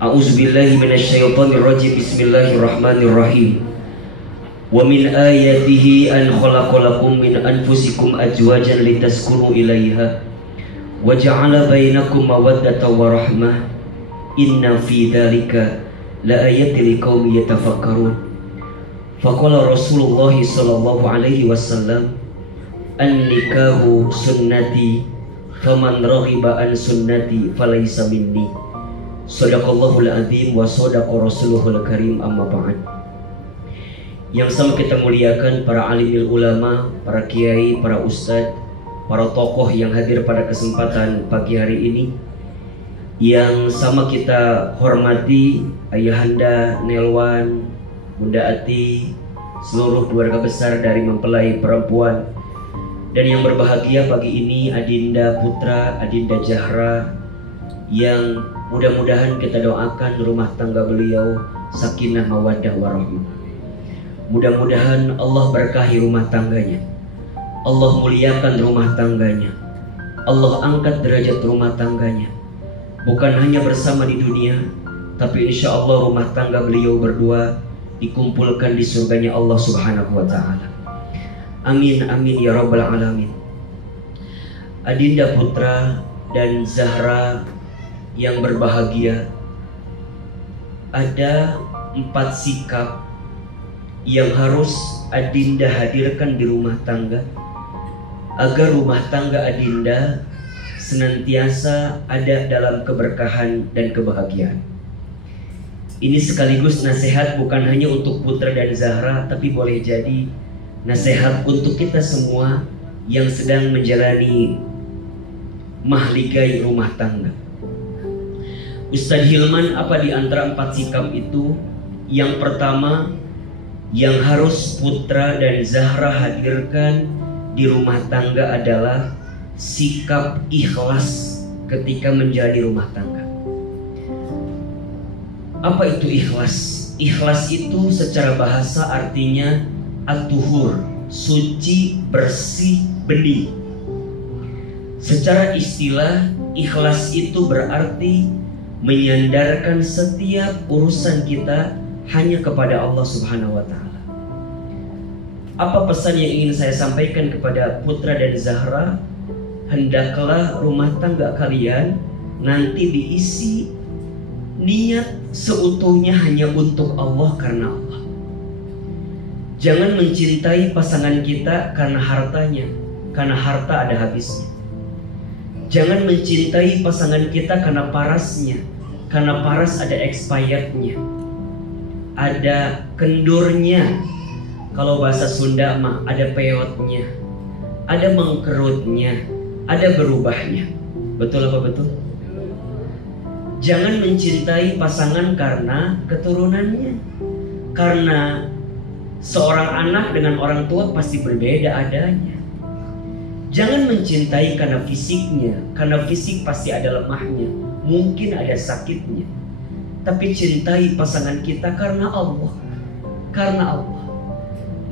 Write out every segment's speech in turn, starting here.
A'udzubillahi minasyaitonirrajim. Bismillahirrahmanirrahim. Wa min ayatihi an khalaqalakum min anfusikum azwajan litaskunu ilaiha wa ja'ala bainakum mawaddatan wa rahmah. Inna fi dzalika laayatil liqaumin yatafakkarun. Faqala Rasulullah sallallahu alaihi wasallam, an-nikahu sunnati faman raghiba an sunnati falaysa minni. Shadaqallahul azim wa shadaqa rasuluhul karim, amma ba'd. Yang sama kita muliakan para alimil ulama, para kiai, para ustadz, para tokoh yang hadir pada kesempatan pagi hari ini. Yang sama kita hormati Ayahanda Nelwan, Bunda Ati, seluruh keluarga besar dari mempelai perempuan. Dan yang berbahagia pagi ini Adinda Putra, Adinda Zahra, yang mudah-mudahan kita doakan rumah tangga beliau sakinah mawaddah warahmah. Mudah-mudahan Allah berkahi rumah tangganya, Allah muliakan rumah tangganya, Allah angkat derajat rumah tangganya. Bukan hanya bersama di dunia, tapi insya Allah rumah tangga beliau berdua dikumpulkan di surganya Allah subhanahu wa ta'ala. Amin amin ya rabbal alamin. Adinda Putra dan Zahra yang berbahagia, ada 4 sikap yang harus Adinda hadirkan di rumah tangga agar rumah tangga Adinda senantiasa ada dalam keberkahan dan kebahagiaan. Ini sekaligus nasihat bukan hanya untuk Putra dan Zahra, tapi boleh jadi nasihat untuk kita semua yang sedang menjalani mahligai rumah tangga. Ustadz Hilman, apa di antara 4 sikap itu? Yang pertama yang harus Putra dan Zahra hadirkan di rumah tangga adalah sikap ikhlas ketika menjalani rumah tangga. Apa itu ikhlas? Ikhlas itu secara bahasa artinya at-tuhur, suci, bersih, bening. Secara istilah, ikhlas itu berarti menyandarkan setiap urusan kita hanya kepada Allah subhanahu wa ta'ala. Apa pesan yang ingin saya sampaikan kepada Putra dan Zahra? Hendaklah rumah tangga kalian nanti diisi niat seutuhnya hanya untuk Allah, karena Allah. Jangan mencintai pasangan kita karena hartanya, karena harta ada habisnya. Jangan mencintai pasangan kita karena parasnya, karena paras ada expirednya, ada kendurnya. Kalau bahasa Sunda mah ada peotnya, ada mengkerutnya, ada berubahnya. Betul apa betul? Jangan mencintai pasangan karena keturunannya, karena seorang anak dengan orang tua pasti berbeda adanya. Jangan mencintai karena fisiknya, karena fisik pasti ada lemahnya, mungkin ada sakitnya. Tapi cintai pasangan kita karena Allah, karena Allah.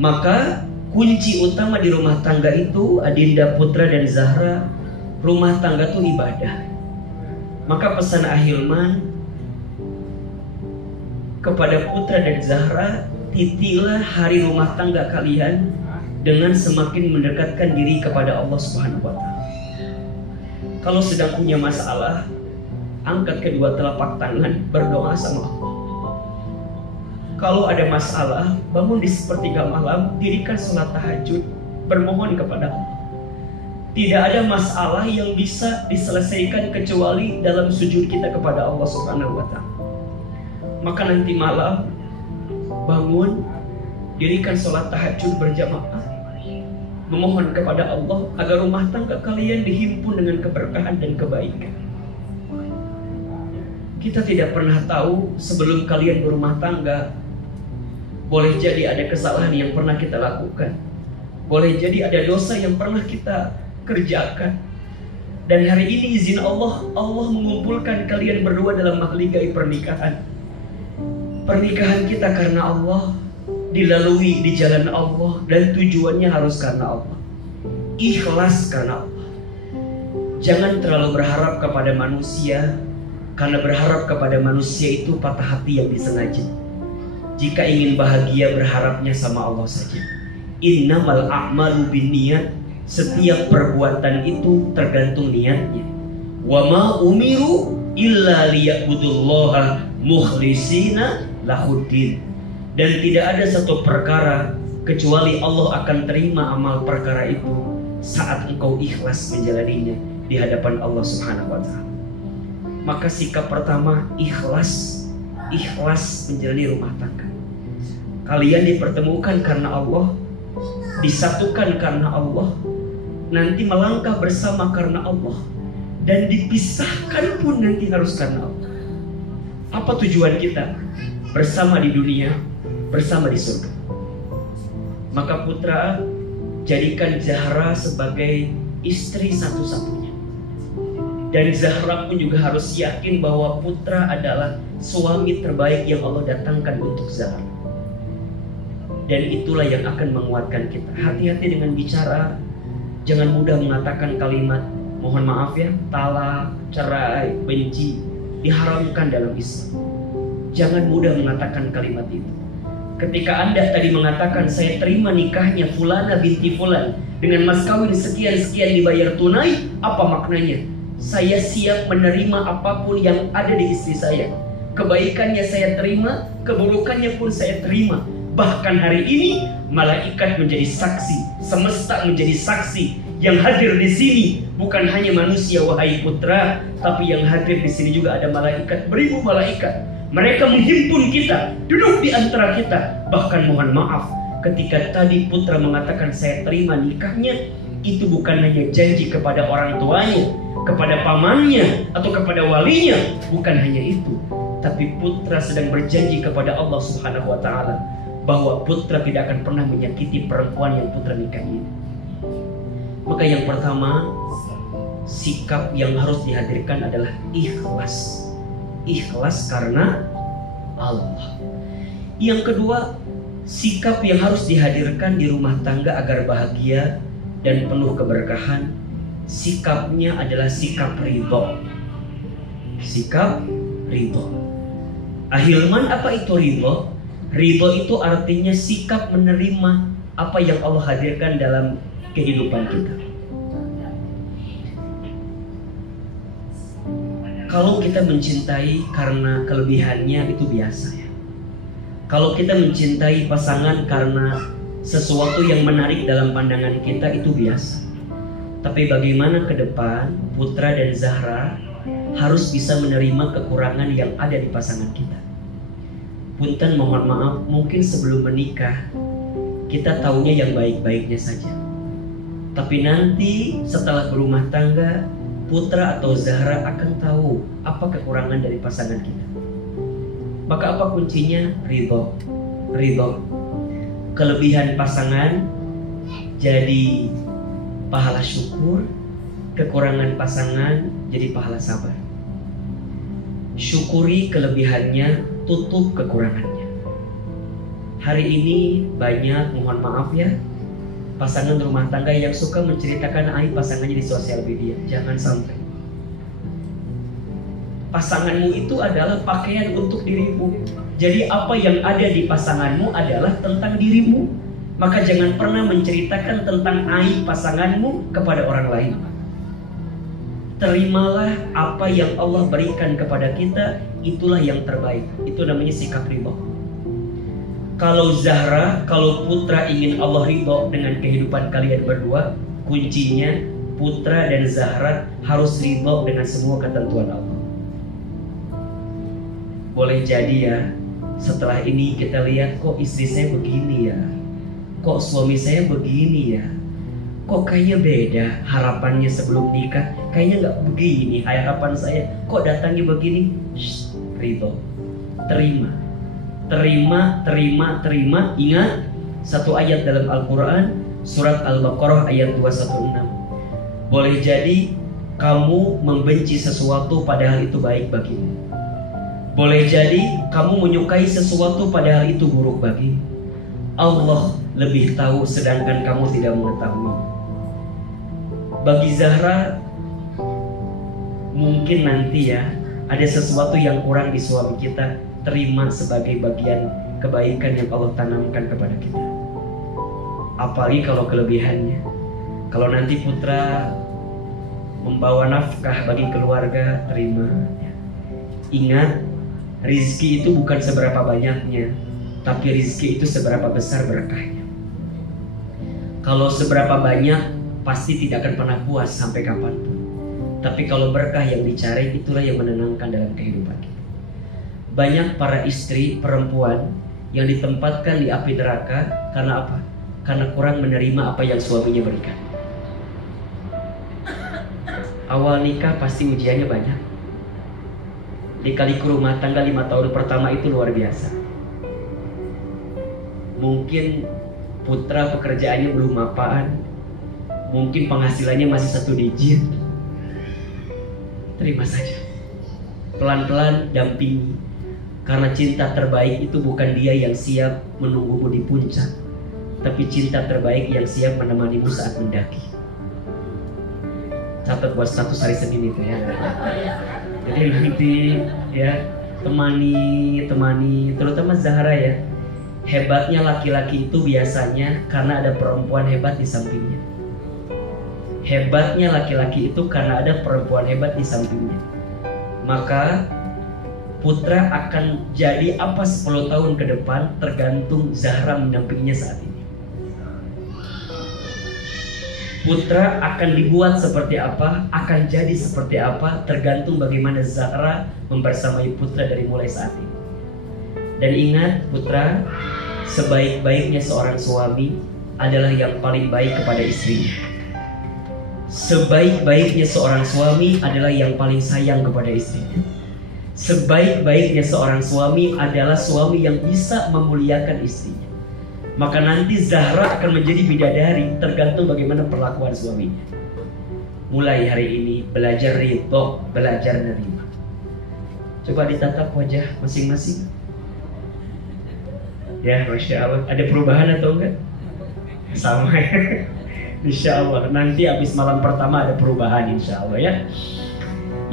Maka kunci utama di rumah tangga itu, Adinda Putra dan Zahra, rumah tangga itu ibadah. Maka pesan Ahilman kepada Putra dan Zahra, titilah hari rumah tangga kalian dengan semakin mendekatkan diri kepada Allah subhanahu wa ta'ala. Kalau sedang punya masalah, angkat kedua telapak tangan, berdoa sama Allah. Kalau ada masalah, bangun di sepertiga malam, dirikan sholat tahajud, bermohon kepada Allah. Tidak ada masalah yang bisa diselesaikan kecuali dalam sujud kita kepada Allah subhanahu wa ta'ala. Maka nanti malam bangun, dirikan sholat tahajud berjamaah. memohon kepada Allah agar rumah tangga kalian dihimpun dengan keberkahan dan kebaikan. Kita tidak pernah tahu sebelum kalian berumah tangga, boleh jadi ada kesalahan yang pernah kita lakukan, boleh jadi ada dosa yang pernah kita kerjakan. Dan hari ini izin Allah, Allah mengumpulkan kalian berdua dalam mahligai pernikahan. Pernikahan kita karena Allah, dilalui di jalan Allah, dan tujuannya harus karena Allah. Ikhlas karena Allah. Jangan terlalu berharap kepada manusia, karena berharap kepada manusia itu patah hati yang disengaja. Jika ingin bahagia, berharapnya sama Allah saja. Innamal a'malu binniyat. Setiap perbuatan itu tergantung niatnya. Wa ma umiru illa liya'budullaha mukhlishina lahuddin. Dan tidak ada satu perkara kecuali Allah akan terima amal perkara itu saat engkau ikhlas menjalaninya di hadapan Allah Subhanahu wa taala. Maka sikap pertama, ikhlas menjalani rumah tangga. Kalian dipertemukan karena Allah, disatukan karena Allah, nanti melangkah bersama karena Allah, dan dipisahkan pun nanti harus karena Allah. Apa tujuan kita? Bersama di dunia, bersama di surga. Maka putra, jadikan Zahra sebagai istri satu-satunya. Dan Zahra pun juga harus yakin bahwa putra adalah suami terbaik yang Allah datangkan untuk Zahra. Dan itulah yang akan menguatkan kita. Hati-hati dengan bicara. Jangan mudah mengatakan kalimat, mohon maaf ya, talak, cerai, benci, diharamkan dalam Islam. Jangan mudah mengatakan kalimat itu. Ketika Anda tadi mengatakan, saya terima nikahnya Fulana binti Fulan dengan mas kawin sekian-sekian dibayar tunai, apa maknanya? Saya siap menerima apapun yang ada di istri saya. Kebaikannya saya terima, keburukannya pun saya terima. Bahkan hari ini malaikat menjadi saksi, semesta menjadi saksi. Yang hadir di sini bukan hanya manusia wahai putra, tapi yang hadir di sini juga ada malaikat, beribu malaikat. Mereka menghimpun kita, duduk di antara kita. Bahkan mohon maaf, ketika tadi putra mengatakan saya terima nikahnya, itu bukan hanya janji kepada orang tuanya, kepada pamannya, atau kepada walinya. Bukan hanya itu, tapi putra sedang berjanji kepada Allah Subhanahu wa taala bahwa putra tidak akan pernah menyakiti perempuan yang putra nikahi. Maka yang pertama, sikap yang harus dihadirkan adalah ikhlas. Ikhlas karena Allah. Yang kedua, sikap yang harus dihadirkan di rumah tangga agar bahagia dan penuh keberkahan, sikapnya adalah sikap ridho. Sikap ridho. Ahilman, apa itu ridho? Ridho itu artinya sikap menerima apa yang Allah hadirkan dalam kehidupan kita. Kalau kita mencintai karena kelebihannya, itu biasa ya. Kalau kita mencintai pasangan karena sesuatu yang menarik dalam pandangan kita, itu biasa. Tapi bagaimana ke depan putra dan Zahra harus bisa menerima kekurangan yang ada di pasangan kita. Punten, mohon maaf, mungkin sebelum menikah kita taunya yang baik-baiknya saja. Tapi nanti setelah berumah tangga, putra atau Zahra akan tahu apa kekurangan dari pasangan kita. Maka apa kuncinya? Ridho. Ridho. Kelebihan pasangan jadi pahala syukur, kekurangan pasangan jadi pahala sabar. Syukuri kelebihannya, tutup kekurangannya. Hari ini banyak, mohon maaf ya, pasangan rumah tangga yang suka menceritakan aib pasangannya di sosial media. Jangan sampai. Pasanganmu itu adalah pakaian untuk dirimu. Jadi apa yang ada di pasanganmu adalah tentang dirimu. Maka jangan pernah menceritakan tentang aib pasanganmu kepada orang lain. Terimalah apa yang Allah berikan kepada kita, itulah yang terbaik. Itu namanya sikap ridho. Kalau Zahra, kalau putra ingin Allah ridho dengan kehidupan kalian berdua, kuncinya putra dan Zahra harus ridho dengan semua ketentuan Allah. Boleh jadi ya, setelah ini kita lihat kok istri saya begini ya, kok suami saya begini ya, kok kayaknya beda harapannya sebelum nikah, kayaknya nggak begini harapan saya, kok datangnya begini. Ridho, terima, terima, terima, terima. Ingat satu ayat dalam Al-Quran, surat Al-Baqarah ayat 216. Boleh jadi kamu membenci sesuatu padahal itu baik bagimu. Boleh jadi kamu menyukai sesuatu padahal itu buruk bagimu. Allah lebih tahu sedangkan kamu tidak mengetahui. Bagi Zahra, mungkin nanti ya ada sesuatu yang kurang di suami kita, terima sebagai bagian kebaikan yang Allah tanamkan kepada kita. Apalagi kalau kelebihannya. Kalau nanti putra membawa nafkah bagi keluarga, terima. Ingat, rizki itu bukan seberapa banyaknya, tapi rizki itu seberapa besar berkahnya. Kalau seberapa banyak, pasti tidak akan pernah puas sampai kapanpun. Tapi kalau berkah yang dicari, itulah yang menenangkan dalam kehidupan kita. Banyak para istri perempuan yang ditempatkan di api neraka karena apa? Karena kurang menerima apa yang suaminya berikan. Awal nikah pasti ujiannya banyak. Dikali ke rumah tangga 5 tahun pertama itu luar biasa. Mungkin putra pekerjaannya belum apaan, mungkin penghasilannya masih 1 digit. Terima saja, pelan-pelan dampingi. Karena cinta terbaik itu bukan dia yang siap menunggumu di puncak, tapi cinta terbaik yang siap menemanimu saat mendaki. Catat buat status hari Senin itu ya. Jadi nanti ya temani, terutama Zahra ya. Hebatnya laki-laki itu biasanya karena ada perempuan hebat di sampingnya. Hebatnya laki-laki itu karena ada perempuan hebat di sampingnya. Maka putra akan jadi apa 10 tahun ke depan tergantung Zahra mendampinginya saat ini. Putra akan dibuat seperti apa, akan jadi seperti apa, tergantung bagaimana Zahra membersamai putra dari mulai saat ini. Dan ingat putra, sebaik-baiknya seorang suami adalah yang paling baik kepada istrinya. Sebaik-baiknya seorang suami adalah yang paling sayang kepada istrinya. Sebaik-baiknya seorang suami adalah suami yang bisa memuliakan istrinya. Maka nanti Zahra akan menjadi bidadari tergantung bagaimana perlakuan suaminya. Mulai hari ini belajar ridho, belajar nerima. Coba ditatap wajah masing-masing. Ya, Masya Allah. Ada perubahan atau enggak? Sama ya. Insya Allah. Nanti habis malam pertama ada perubahan insya Allah ya.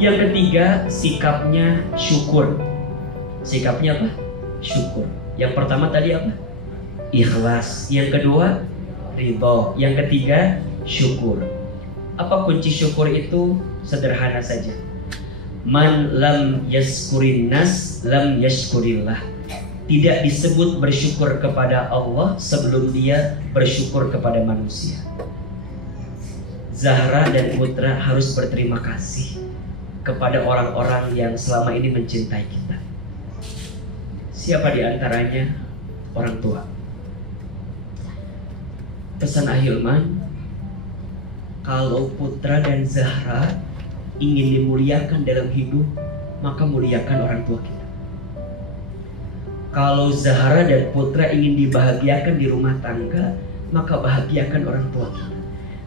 Yang ketiga, sikapnya syukur. Sikapnya apa? Syukur. Yang pertama tadi apa? Ikhlas. Yang kedua, ridho. Yang ketiga, syukur. Apa kunci syukur itu? Sederhana saja. Man lam yaskurin nas lam yaskurillah. Tidak disebut bersyukur kepada Allah sebelum dia bersyukur kepada manusia. Zahra dan putra harus berterima kasih kepada orang-orang yang selama ini mencintai kita. Siapa di antaranya? Orang tua. Pesan Ahilman, kalau putra dan Zahra ingin dimuliakan dalam hidup, maka muliakan orang tua kita. Kalau Zahra dan putra ingin dibahagiakan di rumah tangga, maka bahagiakan orang tua kita.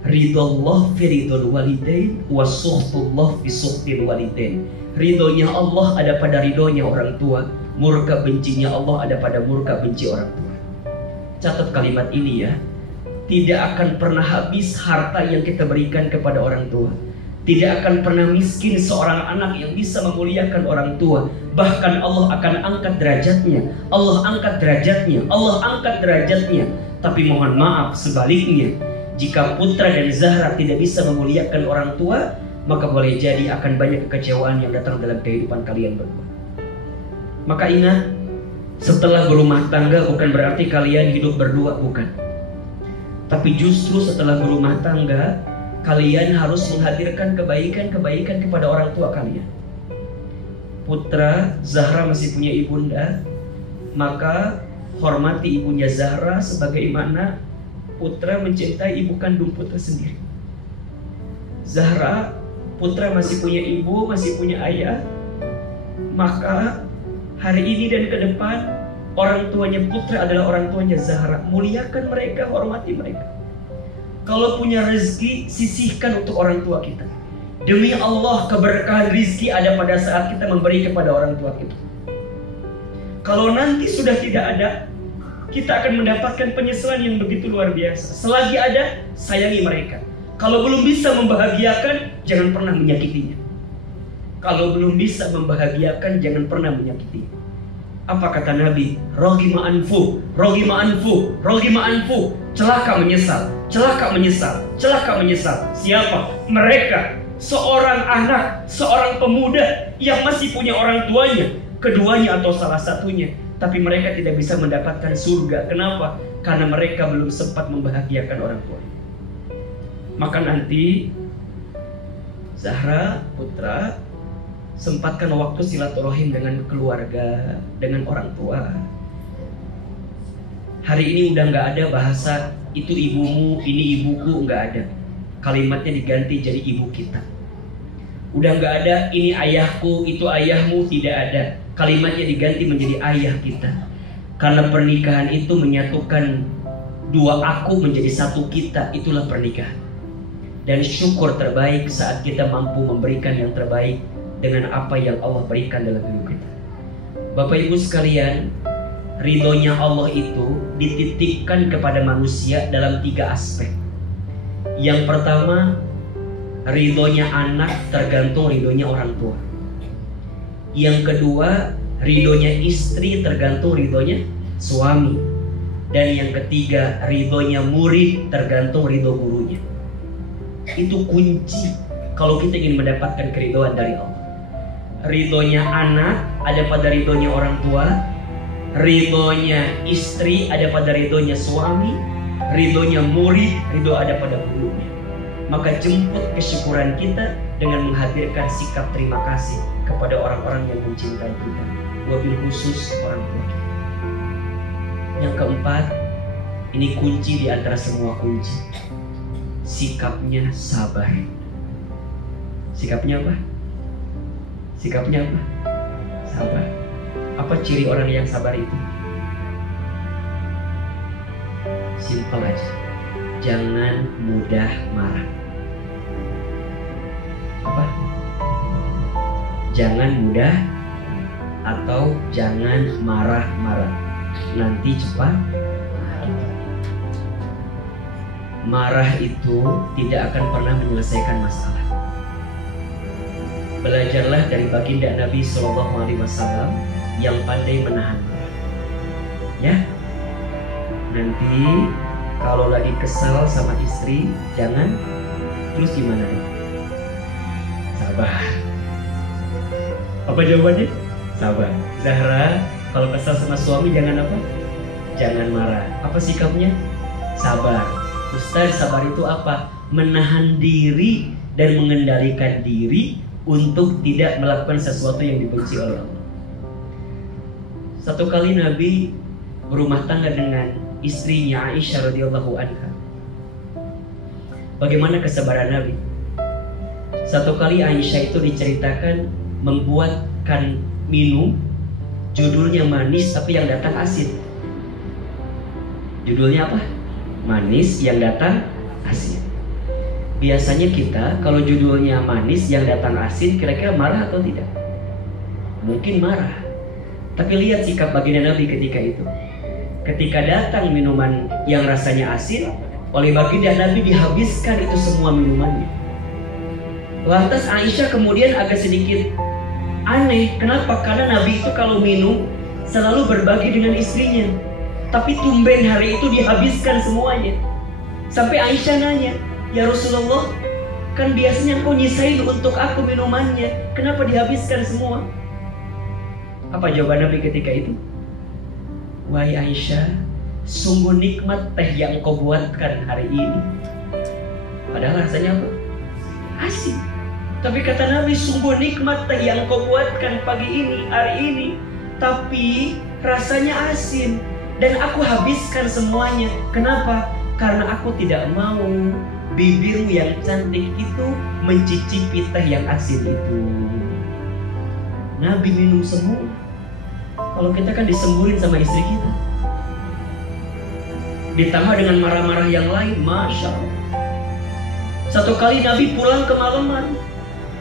Ridullah fi ridul walidain wa sukhtullah fi sukhtil walidain. Ridhonya Allah ada pada ridhonya orang tua, murka bencinya Allah ada pada murka benci orang tua. Catat kalimat ini ya. Tidak akan pernah habis harta yang kita berikan kepada orang tua. Tidak akan pernah miskin seorang anak yang bisa memuliakan orang tua. Bahkan Allah akan angkat derajatnya. Allah angkat derajatnya. Allah angkat derajatnya. Tapi mohon maaf sebaliknya, jika putra dan Zahra tidak bisa memuliakan orang tua, maka boleh jadi akan banyak kekecewaan yang datang dalam kehidupan kalian berdua. Maka ingat, setelah berumah tangga bukan berarti kalian hidup berdua, bukan. Tapi justru setelah berumah tangga, kalian harus menghadirkan kebaikan-kebaikan kepada orang tua kalian. Putra Zahra masih punya ibunda, maka hormati ibunya Zahra sebagaimana putra mencintai ibu kandung putra sendiri. Zahra, putra masih punya ibu, masih punya ayah. Maka hari ini dan ke depan, orang tuanya putra adalah orang tuanya Zahra. Muliakan mereka, hormati mereka. Kalau punya rezeki, sisihkan untuk orang tua kita. Demi Allah, keberkahan rezeki ada pada saat kita memberi kepada orang tua kita. Kalau nanti sudah tidak ada, kita akan mendapatkan penyesalan yang begitu luar biasa. Selagi ada, sayangi mereka. Kalau belum bisa membahagiakan, jangan pernah menyakitinya. Kalau belum bisa membahagiakan, jangan pernah menyakitinya. Apa kata Nabi? Rogima anfu, rogima anfu, rogima anfu. Celaka menyesal, celaka menyesal, celaka menyesal. Siapa? Mereka. Seorang anak, seorang pemuda yang masih punya orang tuanya, keduanya atau salah satunya, tapi mereka tidak bisa mendapatkan surga. Kenapa? Karena mereka belum sempat membahagiakan orang tua. Maka nanti Zahra, putra, sempatkan waktu silaturahim dengan keluarga, dengan orang tua. Hari ini udah gak ada bahasa itu ibumu, ini ibuku, gak ada. Kalimatnya diganti jadi ibu kita. Udah gak ada ini ayahku, itu ayahmu, tidak ada. Kalimatnya diganti menjadi ayah kita. Karena pernikahan itu menyatukan dua aku menjadi satu kita. Itulah pernikahan. Dan syukur terbaik saat kita mampu memberikan yang terbaik dengan apa yang Allah berikan dalam hidup kita. Bapak Ibu sekalian, ridhonya Allah itu dititipkan kepada manusia dalam 3 aspek. Yang pertama, ridhonya anak tergantung ridhonya orang tua. Yang kedua, ridhonya istri tergantung ridhonya suami. Dan yang ketiga, ridhonya murid tergantung ridho gurunya. Itu kunci kalau kita ingin mendapatkan keridhoan dari Allah. Ridhonya anak ada pada ridhonya orang tua, ridhonya istri ada pada ridhonya suami, ridhonya murid, ridho ada pada gurunya. Maka jemput kesyukuran kita dengan menghadirkan sikap terima kasih kepada orang-orang yang mencintai kita, wabil khusus orang tua kita. Yang keempat, ini kunci di antara semua kunci. Sikapnya sabar. Sikapnya apa? Sikapnya apa? Sabar. Apa ciri orang yang sabar itu? Simpel aja. Jangan mudah marah. Apa? Jangan mudah atau jangan marah-marah. Nanti cepat. Marah itu tidak akan pernah menyelesaikan masalah. Belajarlah dari baginda Nabi SAW yang pandai menahan marah. Ya, nanti kalau lagi kesal sama istri, jangan terus gimana dong? Sabar. Apa jawabannya? Sabar. Zahra, kalau kesal sama suami jangan apa? Jangan marah. Apa sikapnya? Sabar. Ustaz, sabar itu apa? Menahan diri dan mengendalikan diri untuk tidak melakukan sesuatu yang dibenci oleh Allah. Satu kali Nabi berumah tangga dengan istrinya Aisyah radhiyallahu anha. Bagaimana kesabaran Nabi? Satu kali Aisyah itu diceritakan membuatkan minum, judulnya manis tapi yang datang asin. Judulnya apa? Manis yang datang asin. Biasanya kita kalau judulnya manis yang datang asin, kira-kira marah atau tidak? Mungkin marah. Tapi lihat sikap baginda Nabi ketika itu. Ketika datang minuman yang rasanya asin, oleh baginda Nabi dihabiskan itu semua minumannya. Lantas Aisyah kemudian agak sedikit aneh. Kenapa? Karena Nabi itu kalau minum selalu berbagi dengan istrinya. Tapi tumben hari itu dihabiskan semuanya. Sampai Aisyah nanya, "Ya Rasulullah, kan biasanya kau nyisain untuk aku minumannya, kenapa dihabiskan semua?" Apa jawaban Nabi ketika itu? "Wahai Aisyah, sungguh nikmat teh yang kau buatkan hari ini." Padahal rasanya apa? Asin. Tapi kata Nabi, sungguh nikmat teh yang kau buatkan pagi ini, hari ini, tapi rasanya asin. Dan aku habiskan semuanya. Kenapa? karena aku tidak mau bibirmu yang cantik itu mencicipi teh yang asin itu. Nabi minum semua. Kalau kita kan disemburin sama istri kita, ditambah dengan marah-marah yang lain, Masya Allah. Satu kali Nabi pulang kemalaman.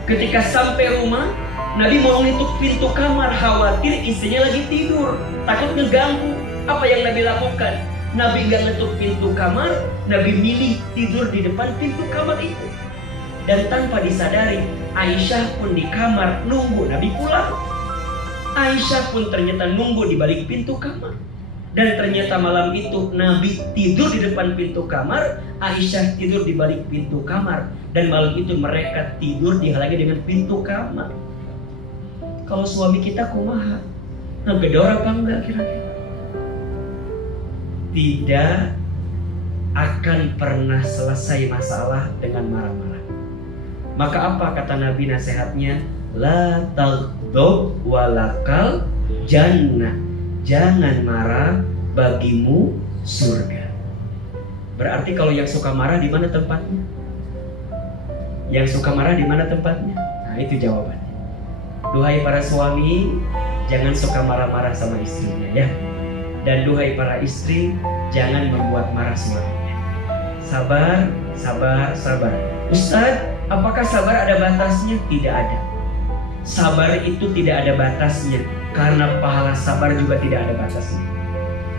Ketika sampai rumah, Nabi mau nutup pintu kamar, khawatir istrinya lagi tidur, takut ngeganggu. Apa yang Nabi lakukan? Nabi gak nutup pintu kamar, Nabi milih tidur di depan pintu kamar itu. Dan tanpa disadari, Aisyah pun di kamar nunggu Nabi pulang. Aisyah pun ternyata nunggu di balik pintu kamar. Dan ternyata malam itu Nabi tidur di depan pintu kamar, Aisyah tidur di balik pintu kamar. Dan malam itu mereka tidur dihalangi dengan pintu kamar. Kalau suami kita kumaha? Ngegedor apa enggak kira-kira? Tidak akan pernah selesai masalah dengan marah-marah. Maka apa kata Nabi nasihatnya? La taghdab walakal jannah. Jangan marah, bagimu surga. Berarti kalau yang suka marah di mana tempatnya? Yang suka marah di mana tempatnya? Nah, itu jawabannya. Duhai para suami, jangan suka marah-marah sama istrinya ya. Dan duhai para istri, jangan membuat marah suaminya. Sabar, sabar, sabar. Ustaz, apakah sabar ada batasnya? Tidak ada. Sabar itu tidak ada batasnya, karena pahala sabar juga tidak ada batasnya.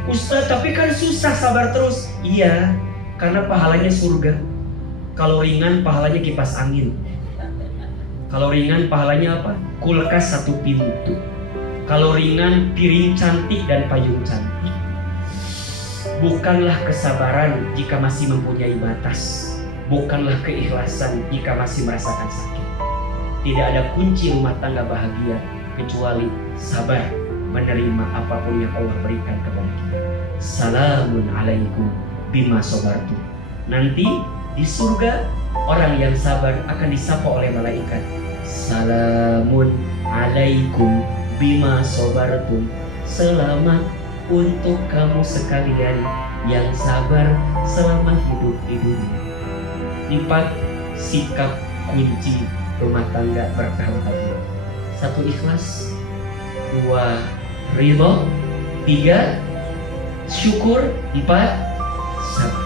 Ustaz, tapi kan susah sabar terus. Iya, karena pahalanya surga. Kalau ringan pahalanya kipas angin. Kalau ringan pahalanya apa? Kulkas satu pintu. Kalau ringan piring cantik dan payung cantik. Bukanlah kesabaran jika masih mempunyai batas. Bukanlah keikhlasan jika masih merasakan sakit. Tidak ada kunci rumah tangga bahagia kecuali sabar menerima apapun yang Allah berikan kepada kita. Salamun alaikum bima sobartu. Nanti di surga orang yang sabar akan disapa oleh malaikat. Salamun alaikum bima sobartum. Selamat untuk kamu sekalian yang sabar selama hidup di dunia. 4 sikap kunci rumah tangga berkah bahagia. 1 ikhlas, 2 ridho, 3 syukur, 4 sabar.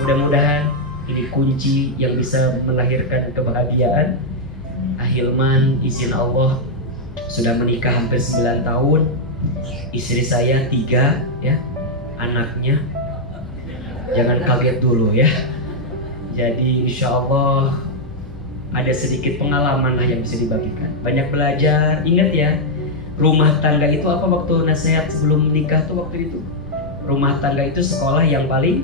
Mudah-mudahan ini kunci yang bisa melahirkan kebahagiaan. Ahilman izin Allah sudah menikah hampir 9 tahun. Istri saya 3 ya, anaknya jangan kaget dulu ya. Jadi insya Allah ada sedikit pengalaman lah yang bisa dibagikan. Banyak belajar. Ingat ya, rumah tangga itu apa waktu nasihat sebelum menikah tuh waktu itu? Rumah tangga itu sekolah yang paling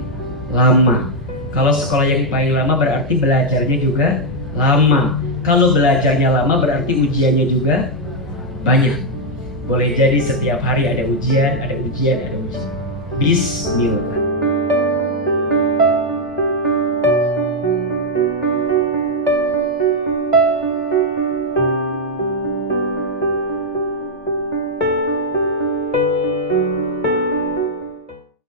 lama. Kalau sekolah yang paling lama berarti belajarnya juga lama. Kalau belajarnya lama berarti ujiannya juga banyak. Boleh jadi setiap hari ada ujian, ada ujian, ada ujian. Bismillah.